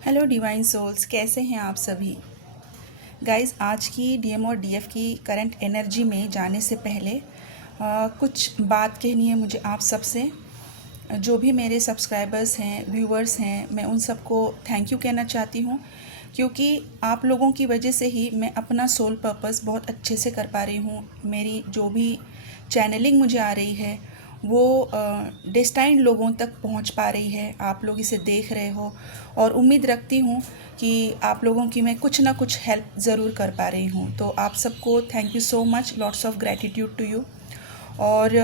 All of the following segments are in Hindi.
हेलो डिवाइन सोल्स, कैसे हैं आप सभी। गाइस, आज की डीएम और डीएफ की करंट एनर्जी में जाने से पहले कुछ बात कहनी है मुझे आप सबसे। जो भी मेरे सब्सक्राइबर्स हैं, व्यूअर्स हैं, मैं उन सबको थैंक यू कहना चाहती हूँ, क्योंकि आप लोगों की वजह से ही मैं अपना सोल पर्पस बहुत अच्छे से कर पा रही हूँ। मेरी जो भी चैनलिंग मुझे आ रही है वो डेस्टाइंड लोगों तक पहुंच पा रही है। आप लोग इसे देख रहे हो और उम्मीद रखती हूँ कि आप लोगों की मैं कुछ ना कुछ हेल्प ज़रूर कर पा रही हूँ। तो आप सबको thank you so much, lots of gratitude to you. और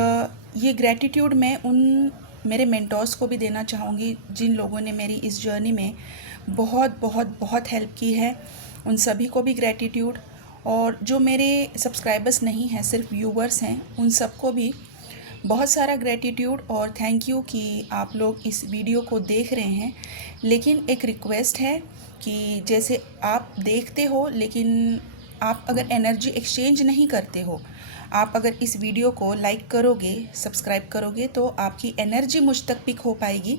ये ग्रैटिट्यूड मैं उन मेरे मेंटोर्स को भी देना चाहूँगी जिन लोगों ने मेरी इस जर्नी में बहुत बहुत बहुत हेल्प की है। उन सभी को भी ग्रैटिट्यूड। और जो मेरे सब्सक्राइबर्स नहीं हैं, सिर्फ व्यूवर्स हैं, उन सबको भी बहुत सारा ग्रैटिट्यूड और थैंक यू कि आप लोग इस वीडियो को देख रहे हैं। लेकिन एक रिक्वेस्ट है कि जैसे आप देखते हो, लेकिन आप अगर एनर्जी एक्सचेंज नहीं करते हो, आप अगर इस वीडियो को लाइक करोगे, सब्सक्राइब करोगे, तो आपकी एनर्जी मुझ तक पिक हो पाएगी।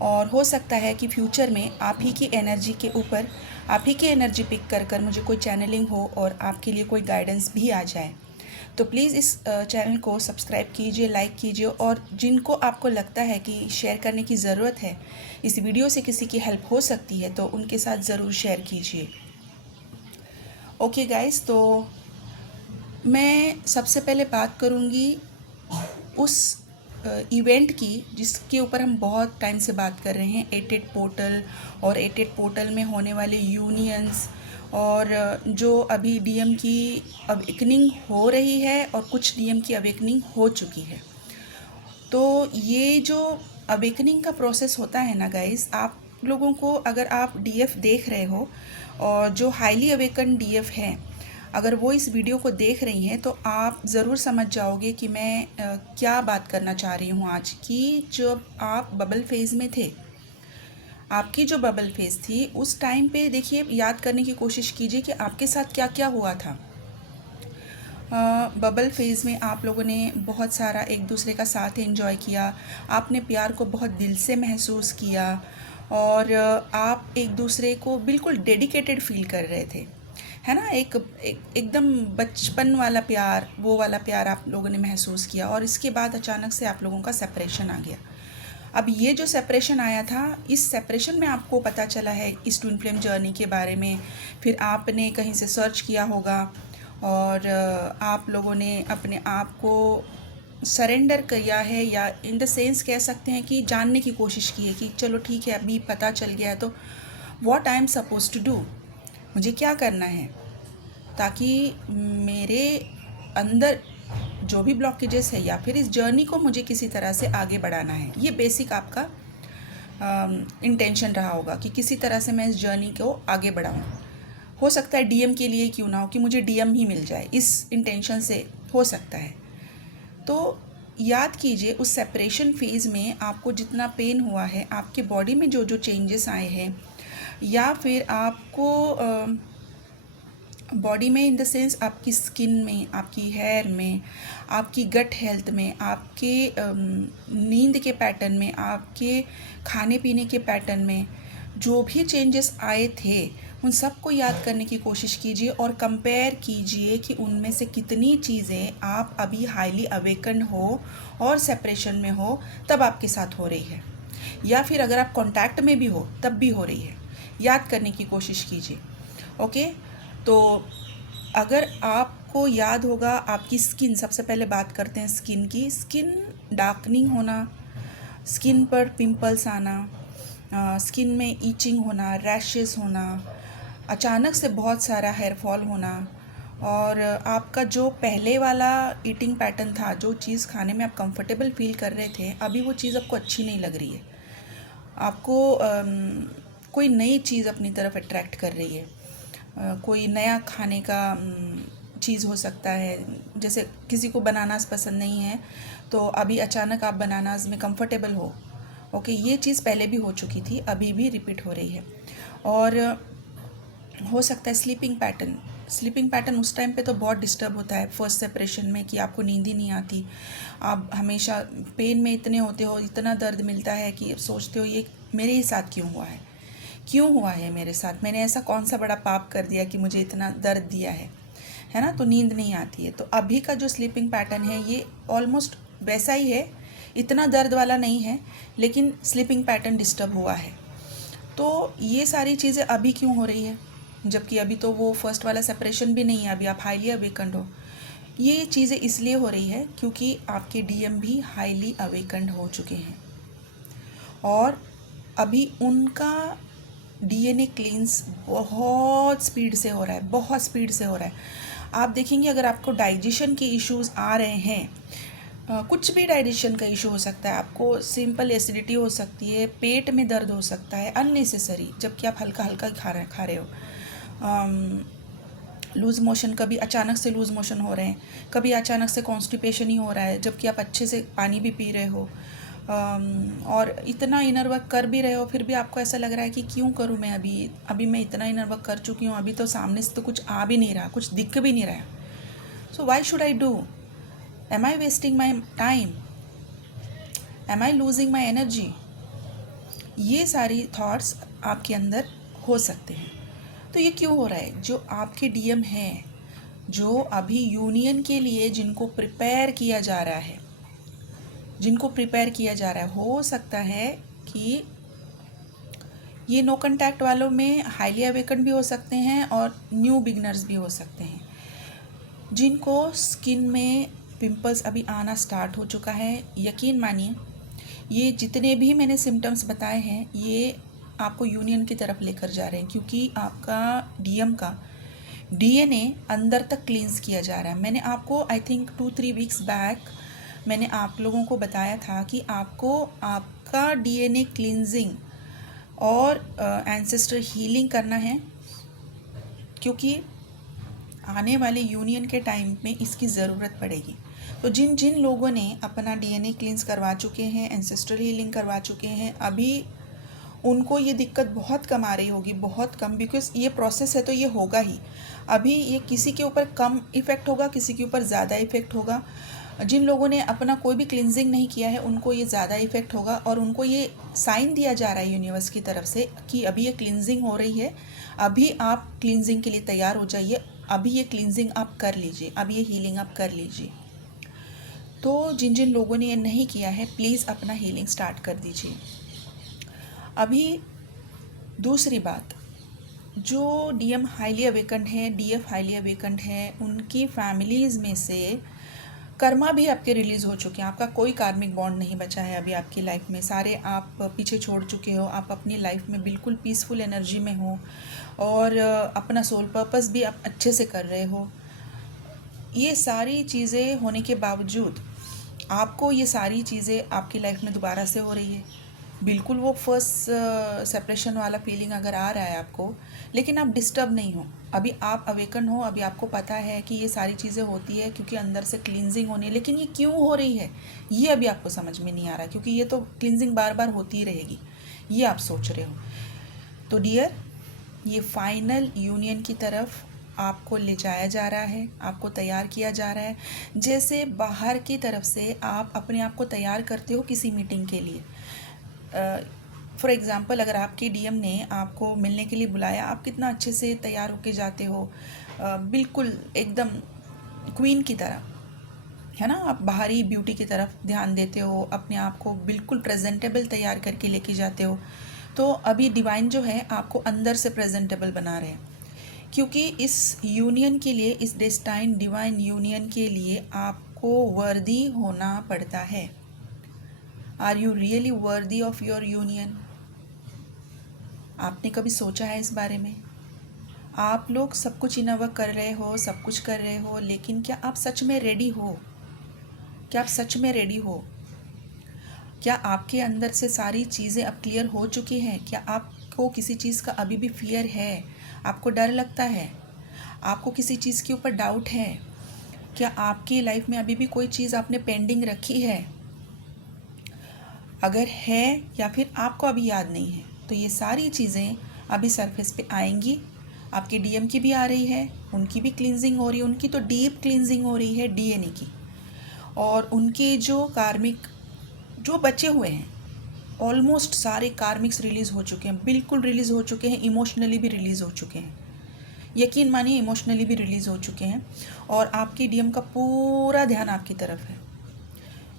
और हो सकता है कि फ्यूचर में आप ही की एनर्जी के ऊपर आप ही की एनर्जी पिक कर कर मुझे कोई चैनलिंग हो और आपके लिए कोई गाइडेंस भी आ जाए। तो प्लीज़ इस चैनल को सब्सक्राइब कीजिए, लाइक कीजिए, और जिनको आपको लगता है कि शेयर करने की ज़रूरत है, इस वीडियो से किसी की हेल्प हो सकती है, तो उनके साथ ज़रूर शेयर कीजिए। ओके गाइस, तो मैं सबसे पहले बात करूँगी उस इवेंट की जिसके ऊपर हम बहुत टाइम से बात कर रहे हैं, एटेड पोर्टल और एटेड पोर्टल में होने वाले यूनियंस, और जो अभी डीएम की अवेकनिंग हो रही है और कुछ डीएम की अवेकनिंग हो चुकी है। तो ये जो अवेकनिंग का प्रोसेस होता है ना गाइस, आप लोगों को, अगर आप डीएफ देख रहे हो और जो हाईली अवेकन डीएफ हैं, अगर वो इस वीडियो को देख रही हैं, तो आप ज़रूर समझ जाओगे कि मैं क्या बात करना चाह रही हूँ आज की। जब आप बबल फेज़ में थे, आपकी जो बबल फेज़ थी, उस टाइम पे देखिए, याद करने की कोशिश कीजिए कि आपके साथ क्या क्या हुआ था। बबल फेज़ में आप लोगों ने बहुत सारा एक दूसरे का साथ एंजॉय किया, आपने प्यार को बहुत दिल से महसूस किया, और आप एक दूसरे को बिल्कुल डेडिकेटेड फील कर रहे थे, है ना। एकदम बचपन वाला प्यार, वो वाला प्यार आप लोगों ने महसूस किया। और इसके बाद अचानक से आप लोगों का सेपरेशन आ गया। अब ये जो सेपरेशन आया था, इस सेपरेशन में आपको पता चला है इस ट्विन फ्लेम जर्नी के बारे में, फिर आपने कहीं से सर्च किया होगा, और आप लोगों ने अपने आप को सरेंडर किया है, या इन द सेंस कह सकते हैं कि जानने की कोशिश की है कि चलो ठीक है, अभी पता चल गया है, तो what I am suppose to do, मुझे क्या करना है, ताकि मेरे अंदर जो भी ब्लॉकेजेस है या फिर इस जर्नी को मुझे किसी तरह से आगे बढ़ाना है। ये बेसिक आपका इंटेंशन रहा होगा कि किसी तरह से मैं इस जर्नी को आगे बढ़ाऊँ। हो सकता है डीएम के लिए क्यों ना हो, कि मुझे डीएम ही मिल जाए, इस इंटेंशन से हो सकता है। तो याद कीजिए, उस सेपरेशन फेज़ में आपको जितना पेन हुआ है, आपके बॉडी में जो जो चेंजेस आए हैं, या फिर आपको बॉडी में इन द सेंस आपकी स्किन में, आपकी हेयर में, आपकी गट हेल्थ में, आपके नींद के पैटर्न में, आपके खाने पीने के पैटर्न में जो भी चेंजेस आए थे, उन सबको याद करने की कोशिश कीजिए और कंपेयर कीजिए कि उनमें से कितनी चीज़ें आप अभी हाईली अवेकन्ड हो और सेपरेशन में हो तब आपके साथ हो रही है, या फिर अगर आप कांटेक्ट में भी हो तब भी हो रही है। याद करने की कोशिश कीजिए। ओके, तो अगर आपको याद होगा, आपकी स्किन, सबसे पहले बात करते हैं स्किन की। स्किन डार्कनिंग होना, स्किन पर पिंपल्स आना, स्किन में ईचिंग होना, रैशेस होना, अचानक से बहुत सारा हेयर फॉल होना, और आपका जो पहले वाला ईटिंग पैटर्न था, जो चीज़ खाने में आप कंफर्टेबल फील कर रहे थे, अभी वो चीज़ आपको अच्छी नहीं लग रही है। आपको कोई नई चीज़ अपनी तरफ अट्रैक्ट कर रही है, कोई नया खाने का चीज़ हो सकता है। जैसे किसी को बनानास पसंद नहीं है, तो अभी अचानक आप बनानास में कंफर्टेबल हो। ओके, ये चीज़ पहले भी हो चुकी थी, अभी भी रिपीट हो रही है। और हो सकता है स्लीपिंग पैटर्न उस टाइम पे तो बहुत डिस्टर्ब होता है फर्स्ट सेपरेशन में, कि आपको नींद ही नहीं आती, आप हमेशा पेन में इतने होते हो, इतना दर्द मिलता है कि सोचते हो ये मेरे ही साथ क्यों हुआ है, क्यों हुआ है मेरे साथ, मैंने ऐसा कौन सा बड़ा पाप कर दिया कि मुझे इतना दर्द दिया है ना। तो नींद नहीं आती है। तो अभी का जो स्लीपिंग पैटर्न है ये ऑलमोस्ट वैसा ही है, इतना दर्द वाला नहीं है, लेकिन स्लीपिंग पैटर्न डिस्टर्ब हुआ है। तो ये सारी चीज़ें अभी क्यों हो रही है, जबकि अभी तो वो फर्स्ट वाला सेपरेशन भी नहीं है, अभी आप हाईली अवेकंड हो। ये चीज़ें इसलिए हो रही है क्योंकि आपके डीएम भी हाईली अवेकंड हो चुके हैं और अभी उनका डीएनए क्लींस बहुत स्पीड से हो रहा है, बहुत स्पीड से हो रहा है। आप देखेंगे अगर आपको डाइजेशन के इश्यूज़ आ रहे हैं, कुछ भी डाइजेशन का इशू हो सकता है, आपको सिंपल एसिडिटी हो सकती है, पेट में दर्द हो सकता है अननेसेसरी, जबकि आप हल्का हल्का खा रहे हो। लूज़ मोशन, कभी अचानक से लूज़ मोशन हो रहे हैं, कभी अचानक से कॉन्स्टिपेशन ही हो रहा है, जबकि आप अच्छे से पानी भी पी रहे हो और इतना इनर वर्क कर भी रहे हो, फिर भी आपको ऐसा लग रहा है कि क्यों करूँ मैं, अभी मैं इतना इनर वर्क कर चुकी हूँ, अभी तो सामने से तो कुछ आ भी नहीं रहा, कुछ दिख भी नहीं रहा। So why should I do? Am I wasting my time? Am I losing my energy? ये सारी थॉट्स आपके अंदर हो सकते हैं। तो ये क्यों हो रहा है? जो आपके डीएम हैं, जो अभी यूनियन के लिए जिनको प्रिपेयर किया जा रहा है, हो सकता है कि ये नो कंटैक्ट वालों में हाईली अवेकन भी हो सकते हैं और न्यू बिगनर्स भी हो सकते हैं, जिनको स्किन में पिंपल्स अभी आना स्टार्ट हो चुका है। यकीन मानिए, ये जितने भी मैंने सिम्टम्स बताए हैं ये आपको यूनियन की तरफ लेकर जा रहे हैं, क्योंकि आपका डीएम का डीएनए अंदर तक क्लींस किया जा रहा है। मैंने आपको आई थिंक 2-3 वीक्स बैक मैंने आप लोगों को बताया था कि आपको आपका डीएनए क्लींजिंग और एंसेस्टर हीलिंग करना है, क्योंकि आने वाले यूनियन के टाइम में इसकी ज़रूरत पड़ेगी। तो जिन जिन लोगों ने अपना डीएनए क्लींस करवा चुके हैं, एंसेस्ट्रल हीलिंग करवा चुके हैं, अभी उनको ये दिक्कत बहुत कम आ रही होगी, बहुत कम, बिकॉज ये प्रोसेस है तो ये होगा ही। अभी ये किसी के ऊपर कम इफ़ेक्ट होगा, किसी के ऊपर ज़्यादा इफ़ेक्ट होगा। जिन लोगों ने अपना कोई भी क्लिनजिंग नहीं किया है उनको ये ज़्यादा इफ़ेक्ट होगा, और उनको ये साइन दिया जा रहा है यूनिवर्स की तरफ से कि अभी ये क्लिनजिंग हो रही है, अभी आप क्लिनजिंग के लिए तैयार हो जाइए, अभी ये क्लिनजिंग आप कर लीजिए, अभी ये हीलिंग आप कर लीजिए। तो जिन जिन लोगों ने ये नहीं किया है प्लीज़ अपना हीलिंग स्टार्ट कर दीजिए। अभी दूसरी बात, जो डीएम हाईली अवेकंड है, डीएफ हाईली अवेकंड है, उनकी फैमिलीज़ में से कर्मा भी आपके रिलीज़ हो चुके हैं। आपका कोई कार्मिक बॉन्ड नहीं बचा है अभी आपकी लाइफ में, सारे आप पीछे छोड़ चुके हो। आप अपनी लाइफ में बिल्कुल पीसफुल एनर्जी में हो और अपना सोल पर्पस भी आप अच्छे से कर रहे हो। ये सारी चीज़ें होने के बावजूद आपको ये सारी चीज़ें आपकी लाइफ में दोबारा से हो रही है। बिल्कुल वो फर्स्ट सेपरेशन वाला फीलिंग अगर आ रहा है आपको, लेकिन आप डिस्टर्ब नहीं हो, अभी आप अवेकन हो, अभी आपको पता है कि ये सारी चीज़ें होती है क्योंकि अंदर से क्लींजिंग होनी है। लेकिन ये क्यों हो रही है ये अभी आपको समझ में नहीं आ रहा, क्योंकि ये तो क्लींजिंग बार बार होती ही रहेगी, ये आप सोच रहे हो। तो डियर, ये फाइनल यूनियन की तरफ आपको ले जाया जा रहा है, आपको तैयार किया जा रहा है, जैसे बाहर की तरफ से आप अपने आप को तैयार करते हो किसी मीटिंग के लिए। फॉर एग्ज़ाम्पल, अगर आपके डीएम ने आपको मिलने के लिए बुलाया, आप कितना अच्छे से तैयार होके जाते हो, बिल्कुल एकदम क्वीन की तरह, है ना। आप बाहरी ब्यूटी की तरफ ध्यान देते हो, अपने आप को बिल्कुल प्रेजेंटेबल तैयार करके लेके जाते हो। तो अभी डिवाइन जो है आपको अंदर से प्रेजेंटेबल बना रहे हैं, क्योंकि इस यूनियन के लिए, इस डेस्टाइन डिवाइन यूनियन के लिए आपको वर्दी होना पड़ता है। Are you really worthy of your union? आपने कभी सोचा है इस बारे में? आप लोग सब कुछ इनवर कर रहे हो, सब कुछ कर रहे हो, लेकिन क्या आप सच में रेडी हो? क्या आप सच में रेडी हो? क्या आपके अंदर से सारी चीज़ें अब क्लियर हो चुकी हैं? क्या आपको किसी चीज़ का अभी भी फियर है? आपको डर लगता है? आपको किसी चीज़ के ऊपर डाउट है? क्या आपकी लाइफ में अभी भी कोई चीज़ आपने पेंडिंग रखी है? अगर है या फिर आपको अभी याद नहीं है, तो ये सारी चीज़ें अभी सरफेस पे आएंगी। आपके डीएम की भी आ रही है, उनकी भी क्लींजिंग हो रही है, उनकी तो डीप क्लींजिंग हो रही है डीएनए की, और उनके जो कार्मिक जो बचे हुए हैं ऑलमोस्ट सारे कार्मिक्स रिलीज़ हो चुके हैं, बिल्कुल रिलीज़ हो चुके हैं, इमोशनली भी रिलीज़ हो चुके हैं, यकीन मानिए इमोशनली भी रिलीज़ हो चुके हैं, और आपकी डीएम का पूरा ध्यान आपकी तरफ है।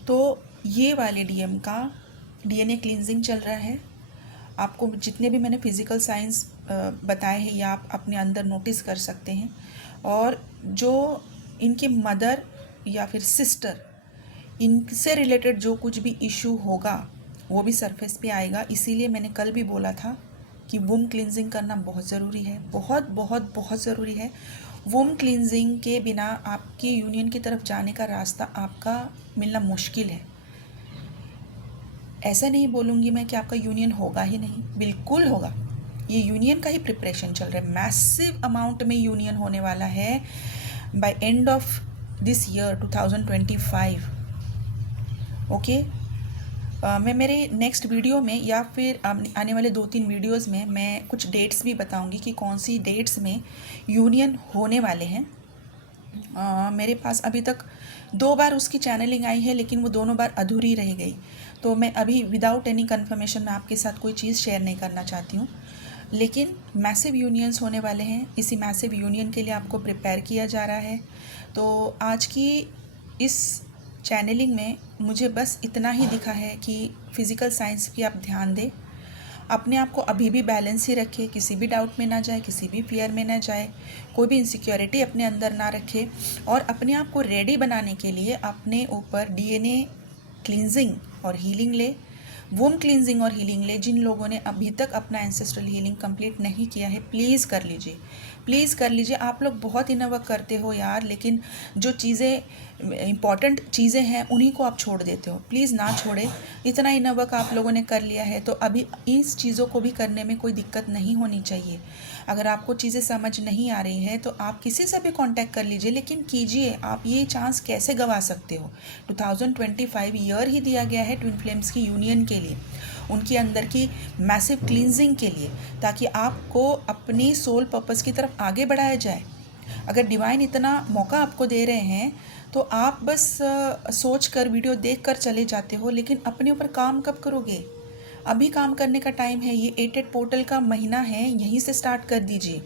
तो ये वाले डीएम का डीएनए क्लींजिंग चल रहा है। आपको जितने भी मैंने फिज़िकल साइंस बताए हैं ये आप अपने अंदर नोटिस कर सकते हैं, और जो इनके मदर या फिर सिस्टर, इनसे रिलेटेड जो कुछ भी इशू होगा वो भी सरफेस पे आएगा। इसीलिए मैंने कल भी बोला था कि वुम क्लींजिंग करना बहुत ज़रूरी है, बहुत बहुत बहुत ज़रूरी है। वुम क्लींजिंग के बिना आपकी यूनियन की तरफ जाने का रास्ता आपका मिलना मुश्किल है। ऐसा नहीं बोलूँगी मैं कि आपका यूनियन होगा ही नहीं, बिल्कुल होगा। ये यूनियन का ही प्रिपरेशन चल रहा है, मैसिव अमाउंट में यूनियन होने वाला है by end of this year 2025। Okay, मैं मेरे नेक्स्ट वीडियो में या फिर आने वाले 2-3 वीडियोस में मैं कुछ डेट्स भी बताऊंगी कि कौन सी डेट्स में यूनियन होने वाले हैं। मेरे पास अभी तक 2 बार उसकी चैनलिंग आई है, लेकिन वो दोनों बार अधूरी रह गई। तो मैं अभी विदाउट एनी कन्फर्मेशन मैं आपके साथ कोई चीज़ शेयर नहीं करना चाहती हूँ, लेकिन मैसिव यूनियंस होने वाले हैं। इसी मैसिव यूनियन के लिए आपको प्रिपेयर किया जा रहा है। तो आज की इस चैनलिंग में मुझे बस इतना ही दिखा है कि फ़िज़िकल साइंस की आप ध्यान दें, अपने आप को अभी भी बैलेंस ही रखें, किसी भी डाउट में ना जाए, किसी भी फियर में ना जाए, कोई भी इनसिक्योरिटी अपने अंदर ना रखे, और अपने आप को रेडी बनाने के लिए अपने ऊपर डीएनए क्लींजिंग और हीलिंग ले, वुम क्लींजिंग और हीलिंग ले। जिन लोगों ने अभी तक अपना एंसेस्ट्रल हीलिंग कंप्लीट नहीं किया है, प्लीज़ कर लीजिए, प्लीज़ कर लीजिए। आप लोग बहुत इनर वर्क करते हो यार, लेकिन जो चीज़ें इंपॉर्टेंट चीज़ें हैं उन्हीं को आप छोड़ देते हो। प्लीज़ ना छोड़े, इतना इनर वर्क आप लोगों ने कर लिया है तो अभी इस चीज़ों को भी करने में कोई दिक्कत नहीं होनी चाहिए। अगर आपको चीज़ें समझ नहीं आ रही है तो आप किसी से भी कांटेक्ट कर लीजिए, लेकिन कीजिए। आप ये चांस कैसे गंवा सकते हो? 2025 ईयर ही दिया गया है ट्विन फ्लेम्स की यूनियन के लिए, उनके अंदर की मैसिव क्लींजिंग के लिए, ताकि आपको अपनी सोल पर्पस की तरफ आगे बढ़ाया जाए। अगर डिवाइन इतना मौका आपको दे रहे हैं तो आप बस सोच कर वीडियो देख कर चले जाते हो, लेकिन अपने ऊपर काम कब करोगे? अभी काम करने का टाइम है। ये 88 पोर्टल का महीना है, यहीं से स्टार्ट कर दीजिए।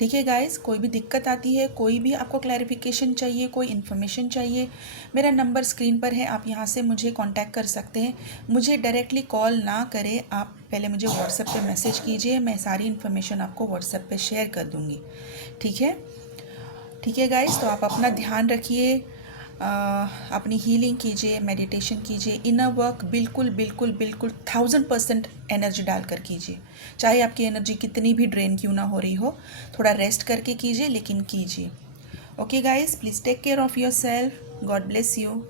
ठीक है गाइस, कोई भी दिक्कत आती है, कोई भी आपको क्लैरिफिकेशन चाहिए, कोई इन्फॉर्मेशन चाहिए, मेरा नंबर स्क्रीन पर है, आप यहाँ से मुझे कांटेक्ट कर सकते हैं। मुझे डायरेक्टली कॉल ना करें, आप पहले मुझे व्हाट्सएप पे मैसेज कीजिए, मैं सारी इन्फॉर्मेशन आपको व्हाट्सएप पे शेयर कर दूँगी। ठीक है, ठीक है गाइस, तो आप अपना ध्यान रखिए, अपनी हीलिंग कीजिए, मेडिटेशन कीजिए, इनर वर्क बिल्कुल बिल्कुल बिल्कुल 1000% एनर्जी डालकर कीजिए। चाहे आपकी एनर्जी कितनी भी ड्रेन क्यों ना हो रही हो, थोड़ा रेस्ट करके कीजिए, लेकिन कीजिए। Okay guys, please take care of yourself. God bless you.